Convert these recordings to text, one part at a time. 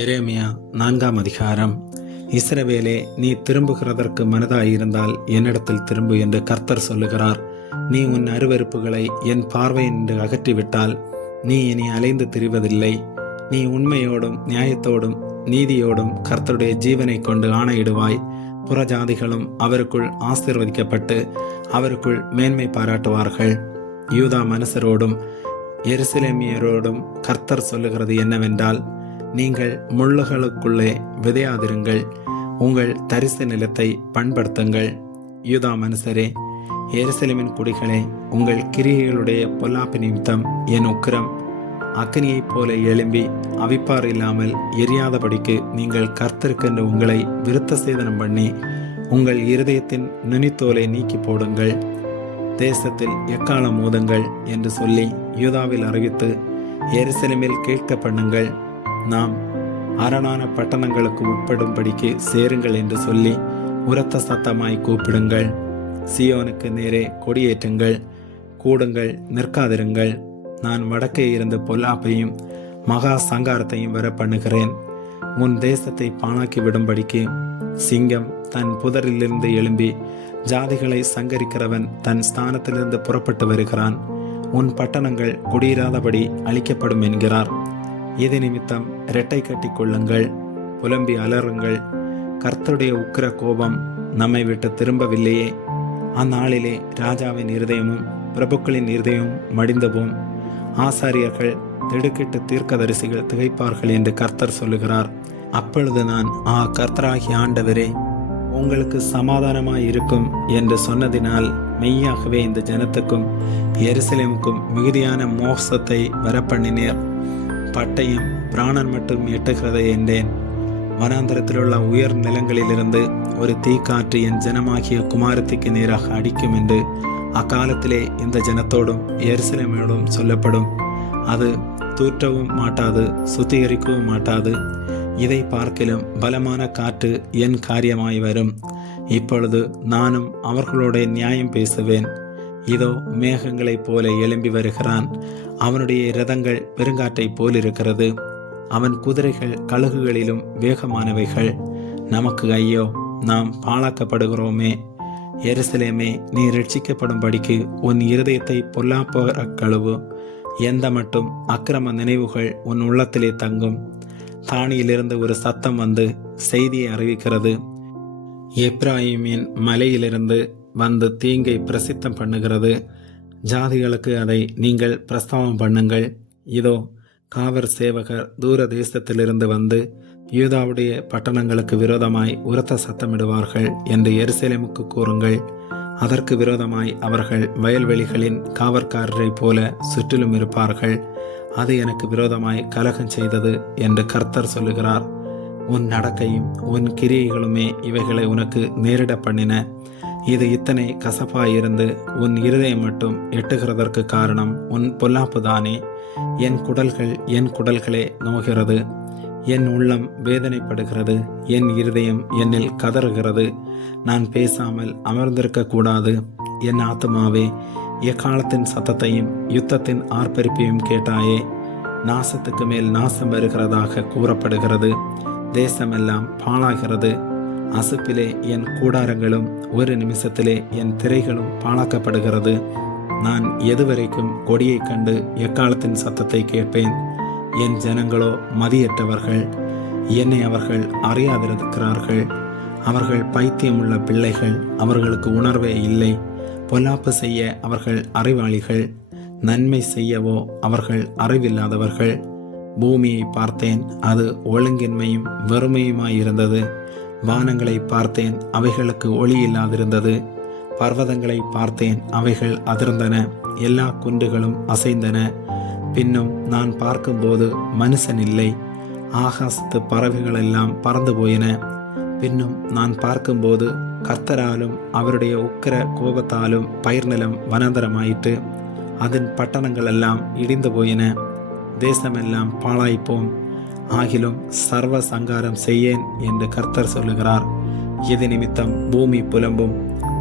எரேமியா 4ஆம் அதிகாரம். இஸ்ரவேலே, நீ திரும்புகிறதற்கு மனதாயிருந்தால் என்னிடத்தில் திரும்பு என்று கர்த்தர் சொல்லுகிறார். நீ உன் அருவருப்புகளை என் பார்வையின்று அகற்றிவிட்டால் நீ இனி அலைந்து திரிவதில்லை. நீ உண்மையோடும் நியாயத்தோடும் நீதியோடும் கர்த்தருடைய ஜீவனை கொண்டு ஆணையிடுவாய். புறஜாதிகளும் அவருக்குள் ஆசீர்வதிக்கப்பட்டு அவருக்குள் மேன்மை பாராட்டுவார்கள். யூதா மனுஷரோடும் எருசலேமியரோடும் கர்த்தர் சொல்லுகிறது என்னவென்றால், நீங்கள் முள்ளுகளுக்குள்ளே விதையாதிருங்கள், உங்கள் தரிசு நிலத்தை பண்படுத்துங்கள். யூதா மனுஷரே, எருசலேமின் குடிகளே, உங்கள் கிரியைகளுடைய பொல்லாப்பு நிமித்தம் என் உக்கிரம் அக்னியைப் போல எழும்பி அவிப்பார் இல்லாமல் எரியாதபடிக்கு நீங்கள் கர்த்தருக்கென்று உங்களை விருத்த சேதனம் பண்ணி உங்கள் இருதயத்தின் நுனித்தோலை நீக்கி போடுங்கள். தேசத்தில் எக்காலம் ஊதுங்கள் என்று சொல்லி யூதாவில் அறிவித்து எருசலேமில் கேட்க பண்ணுங்கள். நாம் அரணான பட்டணங்களுக்கு உட்படும்படிக்கு சேருங்கள் என்று சொல்லி உரத்த சத்தமாய் கூப்பிடுங்கள். சியோனுக்கு நேரே கொடியேற்றுங்கள், கூடுங்கள், நிற்காதிருங்கள். நான் வடக்கே இருந்து பொல்லாப்பையும் மகா சங்காரத்தையும் வர பண்ணுகிறேன். உன் தேசத்தை பாழாக்கி விடும்படிக்கு சிங்கம் தன் புதரிலிருந்து எழும்பி ஜாதிகளை சங்கரிக்கிறவன் தன் ஸ்தானத்திலிருந்து புறப்பட்டு வருகிறான். உன் பட்டணங்கள் குடியிராதபடி அழிக்கப்படும் என்கிறார். இது நிமித்தம் இரட்டை கட்டி கொள்ளுங்கள், புலம்பி அலறுங்கள். கர்த்தருடைய உக்கிர கோபம் நம்மை விட்டு திரும்பவில்லையே. அந்நாளிலே ராஜாவின் இருதயமும் பிரபுக்களின் இருதயமும் மடிந்தவும் ஆசாரியர்கள் திடுக்கிட்டு தீர்க்கதரிசிகள் திகைப்பார்கள் என்று கர்த்தர் சொல்லுகிறார். அப்பொழுது நான், கர்த்தராகிய ஆண்டவரே, உங்களுக்கு சமாதானமாய் இருக்கும் என்று சொன்னதினால் மெய்யாகவே இந்த ஜனத்துக்கும் எருசலேமுக்கும் மிகுதியான மோசத்தை வரப்பண்ணினேர். பட்டயம் பிராணன் மட்டும் எட்டுகிறதை என்றேன். வனாந்தரத்திலுள்ள உயர் நிலங்களிலிருந்து ஒரு தீக்காற்று என் ஜனமாகிய குமாரத்திற்கு நேராக அடிக்கும் என்று அக்காலத்திலே இந்த ஜனத்தோடும் எருசலேமோடும் சொல்லப்படும். அது தூற்றவும் மாட்டாது, சுத்திகரிக்கவும் மாட்டாது. இதை பார்க்கிலும் பலமான காற்று என் காரியமாய் வரும். இப்பொழுது நானும் அவர்களோட நியாயம் பேசுவேன். இதோ மேகங்களைப் போல எழும்பி வருகிறான். அவனுடைய இரதங்கள் பெருங்காற்றை போலிருக்கிறது. அவன் குதிரைகள் கழுகுகளிலும் வேகமானவைகள். நமக்கு ஐயோ, நாம் பாழாக்கப்படுகிறோமே. எருசலேமே, நீ ரட்சிக்கப்படும்படிக்கு உன் இருதயத்தை பொல்லாப்ப கழுவு. எந்த மட்டும் அக்கிரம நினைவுகள் உன் உள்ளத்திலே தங்கும். தானியிலிருந்து ஒரு சத்தம் வந்து செய்தியை அறிவிக்கிறது. எப்ராயிமின் மலையிலிருந்து வந்து தீங்கை பிரசித்தம் பண்ணுகிறது. ஜாதிகளுக்கு அதை நீங்கள் பிரஸ்தாபம் பண்ணுங்கள். இதோ, காவற் சேவகர் தூர தேசத்திலிருந்து வந்து யூதாவுடைய பட்டணங்களுக்கு விரோதமாய் உரத்த சத்தமிடுவார்கள் என்று எருசலேமுக்கு கூறுங்கள். அதற்கு விரோதமாய் அவர்கள் வயல்வெளிகளின் காவற்காரரை போல சுற்றிலும் இருப்பார்கள். அது எனக்கு விரோதமாய் கலகம் செய்தது என்று கர்த்தர் சொல்லுகிறார். உன் நடக்கையும் உன் கிரியைகளுமே இவைகளை உனக்கு நேரிட பண்ணின. இது இத்தனை கசப்பாயிருந்து உன் இருதயம் மட்டும் எட்டுகிறதற்கு காரணம் உன் பொல்லாப்புதானே. என் குடல்களே நோகிறது. என் உள்ளம் வேதனைப்படுகிறது. என் இருதயம் என்னில் கதறுகிறது. நான் பேசாமல் அமர்ந்திருக்க கூடாது. என் ஆத்துமாவே, எக்காலத்தின் சத்தத்தையும் யுத்தத்தின் ஆர்ப்பரிப்பையும் கேட்டாயே. நாசத்துக்கு மேல் நாசம் வருகிறதாக கூறப்படுகிறது. தேசமெல்லாம் பாழாகிறது. அசுப்பிலே என் கூடாரங்களும் ஒரு நிமிஷத்திலே என் திரைகளும் பாழாக்கப்படுகிறது. நான் எதுவரைக்கும் கொடியை கண்டு எக்காலத்தின் சத்தத்தை கேட்பேன்? என் ஜனங்களோ மதியற்றவர்கள். என்னை அவர்கள் அறியாதிருக்கிறார்கள். அவர்கள் பைத்தியமுள்ள பிள்ளைகள். அவர்களுக்கு உணர்வே இல்லை. பொல்லாப்பு செய்ய அவர்கள் அறிவாளிகள், நன்மை செய்யவோ அவர்கள் அறிவில்லாதவர்கள். பூமியை பார்த்தேன், அது ஒழுங்கின்மையும் வெறுமையுமாயிருந்தது. வானங்களை பார்த்தேன், அவைகளுக்கு ஒளி இல்லாதிருந்தது. பர்வதங்களை பார்த்தேன், அவைகள் அதிர்ந்தன. எல்லா குன்றுகளும் அசைந்தன. பின்னும் நான் பார்க்கும்போது மனுஷன் இல்லை. ஆகாசத்து பறவைகள் எல்லாம் பறந்து போயின. பின்னும் நான் பார்க்கும்போது கர்த்தராலும் அவருடைய உக்கிர கோபத்தாலும் பயிர் நிலம் வனாந்தரமாயிற்று. அதன் பட்டணங்கள் எல்லாம் இடிந்து போயின. தேசமெல்லாம் பாழாய்ப்போம். ஆகிலும் சர்வ சங்காரம் செய்யேன் என்று கர்த்தர் சொல்லுகிறார். இது நிமித்தம் பூமி புலம்பும்,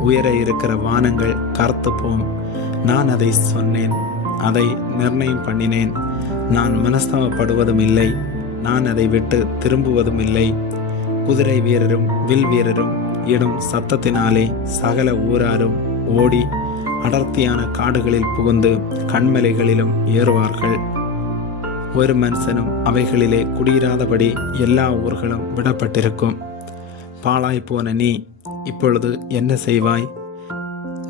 உயர இருக்கிற வானங்கள் கர்த்துப்போம். நான் அதை சொன்னேன், அதை நிர்ணயம் பண்ணினேன். நான் மனஸ்தாபப்படுவதும் இல்லை. நான் அதை விட்டு திரும்புவதும் இல்லை. குதிரை வீரரும் வில் வீரரும் இடும் சத்தத்தினாலே சகல ஊராரும் ஓடி அடர்த்தியான காடுகளில் புகுந்து கண்மலைகளிலும் ஏறுவார்கள். ஒரு மனுஷனும் அவைகளிலே குடியிராதபடி எல்லா ஊர்களும் விடப்பட்டிருக்கும். பாழாய் போன நீ இப்பொழுது என்ன செய்வாய்?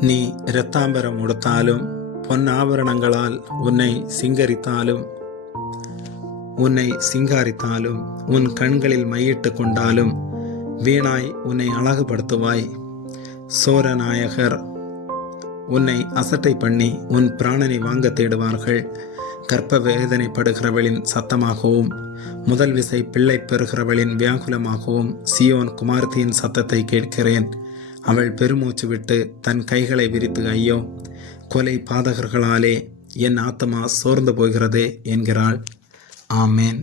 நீ இரத்தாம்பரம் உடுத்தாலும் பொன்னாபரணங்களால் உன்னை சிங்காரித்தாலும் உன் கண்களில் மையிட்டு கொண்டாலும் வீணாய் உன்னை அழகுபடுத்துவாய். சோரநாயகர் உன்னை அசட்டை பண்ணி உன் பிராணனை வாங்க தேடுவார்கள். கர்ப்ப வேதனைப்படுகிறவளின் சத்தமாகவும் முதல் விசை பிள்ளை பெறுகிறவளின் வியாகுலமாகவும் சியோன் குமாரத்தியின் சத்தத்தை கேட்கிறேன். அவள் பெருமூச்சு விட்டு தன் கைகளை விரித்து, ஐயோ, கொலை பாதகர்களாலே என் ஆத்மா சோர்ந்து போகிறதே என்கிறாள். ஆமேன்.